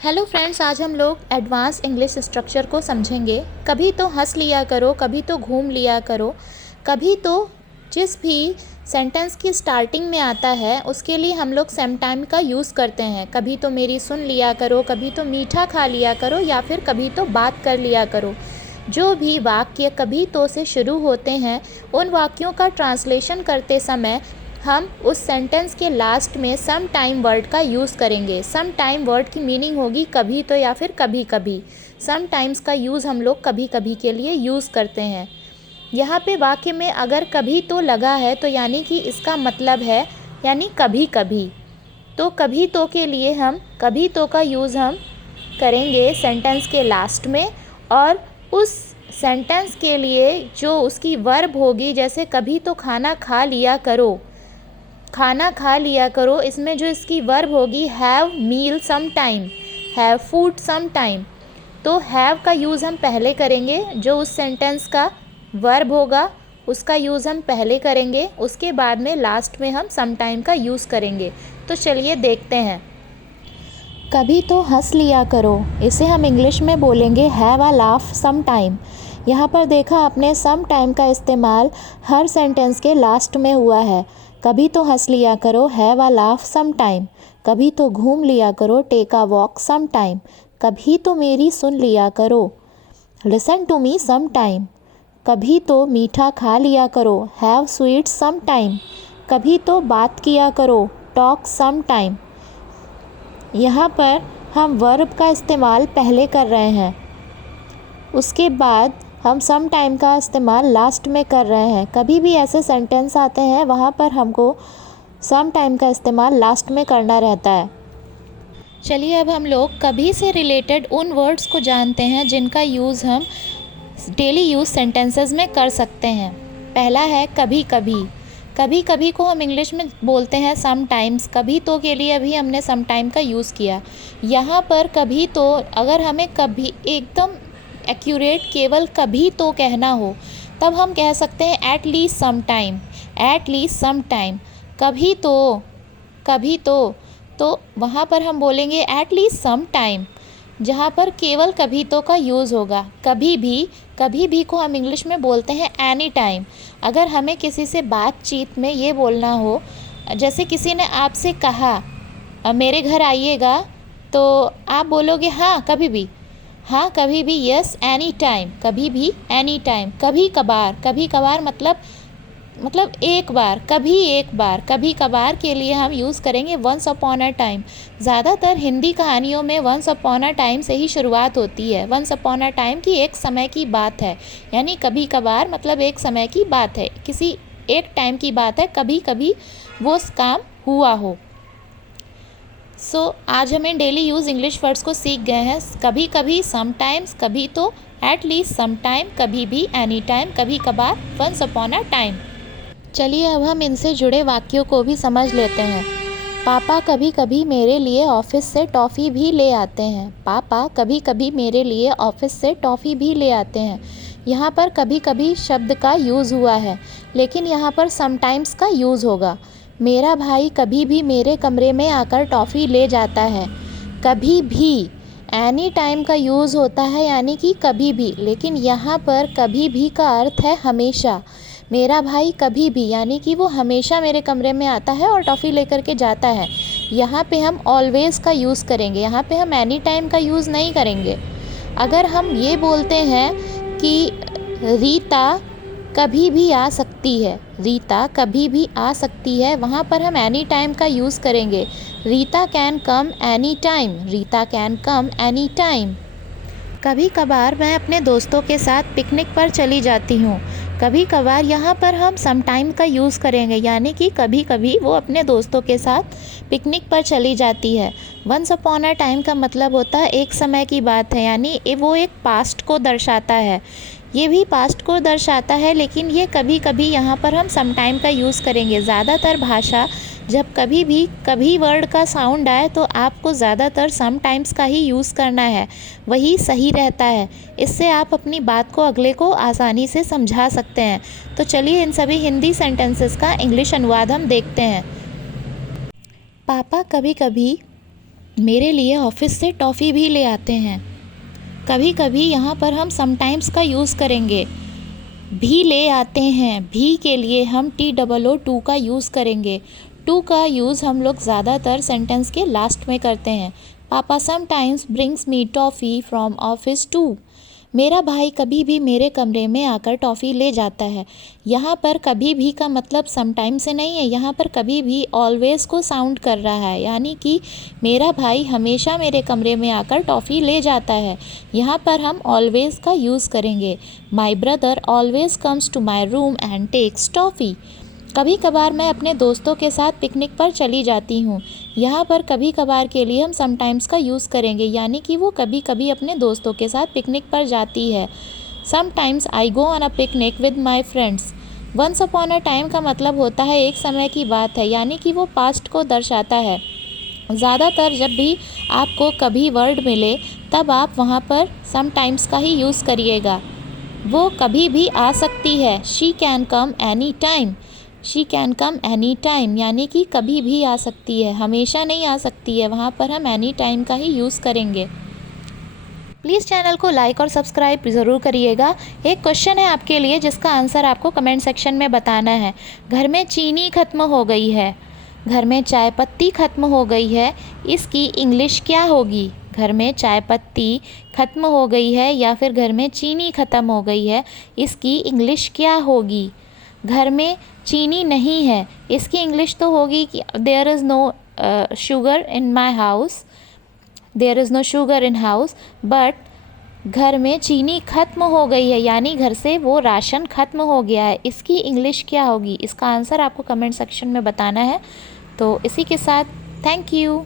Hello friends, आज हम लोग एडवांस इंग्लिश स्ट्रक्चर को समझेंगे। कभी तो हंस लिया करो, कभी तो घूम लिया करो, कभी तो जिस भी सेंटेंस की स्टार्टिंग में आता है उसके लिए हम लोग सम टाइम का यूज़ करते हैं। कभी तो मेरी सुन लिया करो, कभी तो मीठा खा लिया करो, या फिर कभी तो बात कर लिया करो। जो भी वाक्य कभी तो से शुरू होते हैं उन वाक्यों का ट्रांसलेशन करते समय हम उस सेंटेंस के लास्ट में सम टाइम वर्ड का यूज़ करेंगे। सम टाइम वर्ड की मीनिंग होगी कभी तो या फिर कभी कभी। सम टाइम्स का यूज़ हम लोग कभी कभी के लिए यूज़ करते हैं। यहाँ पे वाक्य में अगर कभी तो लगा है तो यानी कि इसका मतलब है यानी कभी कभी। तो कभी तो के लिए हम कभी तो का यूज़ हम करेंगे सेंटेंस के लास्ट में, और उस सेंटेंस के लिए जो उसकी वर्ब होगी, जैसे कभी तो खाना खा लिया करो, खाना खा लिया करो, इसमें जो इसकी वर्ब होगी have meal some time, have food some time. तो हैव का यूज़ हम पहले करेंगे, जो उस सेंटेंस का वर्ब होगा उसका यूज़ हम पहले करेंगे, उसके बाद में लास्ट में हम सम टाइम का यूज़ करेंगे। तो चलिए देखते हैं। कभी तो हंस लिया करो, इसे हम इंग्लिश में बोलेंगे have a laugh some time. यहाँ पर देखा आपने सम टाइम का इस्तेमाल हर सेंटेंस के लास्ट में हुआ है। कभी तो हंस लिया करो, have a laugh some time. कभी तो घूम लिया करो, take a walk some time. कभी तो मेरी सुन लिया करो, listen to me some time. कभी तो मीठा खा लिया करो, हैव स्वीट सम टाइम। कभी तो बात किया करो, टॉक सम टाइम। यहाँ पर हम वर्ब का इस्तेमाल पहले कर रहे हैं, उसके बाद हम सम टाइम का इस्तेमाल लास्ट में कर रहे हैं। कभी भी ऐसे सेंटेंस आते हैं वहाँ पर हमको सम टाइम का इस्तेमाल लास्ट में करना रहता है। चलिए अब हम लोग कभी से रिलेटेड उन वर्ड्स को जानते हैं जिनका यूज़ हम डेली यूज़ सेंटेंसेस में कर सकते हैं। पहला है कभी कभी। कभी कभी को हम इंग्लिश में बोलते हैं सम टाइम्स। कभी तो के लिए अभी हमने सम टाइम का यूज़ किया। यहाँ पर कभी तो अगर हमें कभी एकदम एक्यूरेट केवल कभी तो कहना हो तब हम कह सकते हैं at least some time, at least some time. कभी तो, कभी तो वहाँ पर हम बोलेंगे एट लीस्ट सम टाइम, जहाँ पर केवल कभी तो का यूज़ होगा। कभी भी को हम इंग्लिश में बोलते हैं एनी टाइम। अगर हमें किसी से बातचीत में ये बोलना हो, जैसे किसी ने आपसे कहा मेरे घर आइएगा, तो आप बोलोगे हाँ कभी भी, हाँ कभी भी, यस एनी टाइम, कभी भी एनी टाइम। कभी कभार मतलब एक बार, कभी एक बार। कभी कभार के लिए हम यूज़ करेंगे वंस अपॉन अ टाइम। ज़्यादातर हिंदी कहानियों में वंस अपॉन अ टाइम से ही शुरुआत होती है। वंस अपॉन अ टाइम की एक समय की बात है, यानी कभी कभार मतलब एक समय की बात है, किसी एक टाइम की बात है, कभी कभी वो काम हुआ हो। आज हमें डेली यूज़ इंग्लिश वर्ड्स को सीख गए हैं। कभी कभी, सम टाइम्स, कभी तो, एट लीस्ट सम टाइम, कभी भी, एनी टाइम, कभी कभार, वंस अपॉन अ टाइम। चलिए अब हम इनसे जुड़े वाक्यों को भी समझ लेते हैं। पापा कभी कभी मेरे लिए ऑफिस से टॉफ़ी भी ले आते हैं। पापा कभी कभी मेरे लिए ऑफिस से टॉफ़ी भी ले आते हैं। यहाँ पर कभी कभी शब्द का यूज़ हुआ है, लेकिन यहाँ पर समटाइम्स का यूज़ होगा। मेरा भाई कभी भी मेरे कमरे में आकर टॉफ़ी ले जाता है। कभी भी एनी टाइम का यूज़ होता है, यानी कि कभी भी, लेकिन यहाँ पर कभी भी का अर्थ है हमेशा। मेरा भाई कभी भी यानी कि वो हमेशा मेरे कमरे में आता है और टॉफ़ी लेकर के जाता है। यहाँ पे हम ऑलवेज़ का यूज़ करेंगे, यहाँ पे हम एनी टाइम का यूज़ नहीं करेंगे। अगर हम ये बोलते हैं कि रीता कभी भी आ सकती है, रीता कभी भी आ सकती है, वहाँ पर हम एनी टाइम का यूज़ करेंगे। Rita can come any time, Rita can come any time. कभी कभार मैं अपने दोस्तों के साथ पिकनिक पर चली जाती हूँ। कभी कभार यहाँ पर हम सम टाइम का यूज़ करेंगे, यानी कि कभी कभी वो अपने दोस्तों के साथ पिकनिक पर चली जाती है। वंस अपॉन अ टाइम का मतलब होता है एक समय की बात है, यानी वो एक पास्ट को दर्शाता है। ये भी पास्ट को दर्शाता है, लेकिन ये कभी कभी यहाँ पर हम सम टाइम का यूज़ करेंगे। ज़्यादातर भाषा जब कभी भी कभी वर्ड का साउंड आए तो आपको ज़्यादातर सम टाइम्स का ही यूज़ करना है, वही सही रहता है। इससे आप अपनी बात को अगले को आसानी से समझा सकते हैं। तो चलिए इन सभी हिंदी सेंटेंसेस का इंग्लिश अनुवाद हम देखते हैं। पापा कभी कभी मेरे लिए ऑफ़िस से टॉफ़ी भी ले आते हैं। कभी कभी यहाँ पर हम समटाइम्स का यूज़ करेंगे। भी ले आते हैं, भी के लिए हम TOO का यूज़ करेंगे। टू का यूज़ हम लोग ज़्यादातर सेंटेंस के लास्ट में करते हैं। पापा sometimes brings me toffee from office too. मेरा भाई कभी भी मेरे कमरे में आकर टॉफ़ी ले जाता है। यहाँ पर कभी भी का मतलब समटाइम से नहीं है, यहाँ पर कभी भी ऑलवेज़ को साउंड कर रहा है, यानी कि मेरा भाई हमेशा मेरे कमरे में आकर टॉफ़ी ले जाता है। यहाँ पर हम ऑलवेज़ का यूज़ करेंगे। My brother always comes to my room and takes toffee. कभी कभार मैं अपने दोस्तों के साथ पिकनिक पर चली जाती हूँ। यहाँ पर कभी कभार के लिए हम समटाइम्स का यूज़ करेंगे, यानी कि वो कभी कभी अपने दोस्तों के साथ पिकनिक पर जाती है। Sometimes I go on a picnic with my friends. Once upon a time का मतलब होता है एक समय की बात है, यानी कि वो पास्ट को दर्शाता है। ज़्यादातर जब भी आपको कभी वर्ड मिले तब आप वहाँ पर समटाइम्स का ही यूज़ करिएगा। वो कभी भी आ सकती है। She can come any time. She can come any time यानी कि कभी भी आ सकती है, हमेशा नहीं आ सकती है। वहाँ पर हम एनी टाइम का ही यूज़ करेंगे। प्लीज़ चैनल को लाइक और सब्सक्राइब ज़रूर करिएगा। एक क्वेश्चन है आपके लिए जिसका आंसर आपको कमेंट सेक्शन में बताना है। घर में चीनी ख़त्म हो गई है, घर में चाय पत्ती ख़त्म हो गई है, इसकी इंग्लिश क्या होगी? घर में चाय पत्ती ख़त्म हो गई है या फिर घर में चीनी ख़त्म हो गई है, इसकी इंग्लिश क्या होगी? घर में चीनी नहीं है, इसकी इंग्लिश तो होगी कि there is no sugar in my house, there is no sugar in house. But घर में चीनी ख़त्म हो गई है, यानी घर से वो राशन ख़त्म हो गया है। इसकी इंग्लिश क्या होगी? इसका आंसर आपको कमेंट सेक्शन में बताना है। तो इसी के साथ थैंक यू।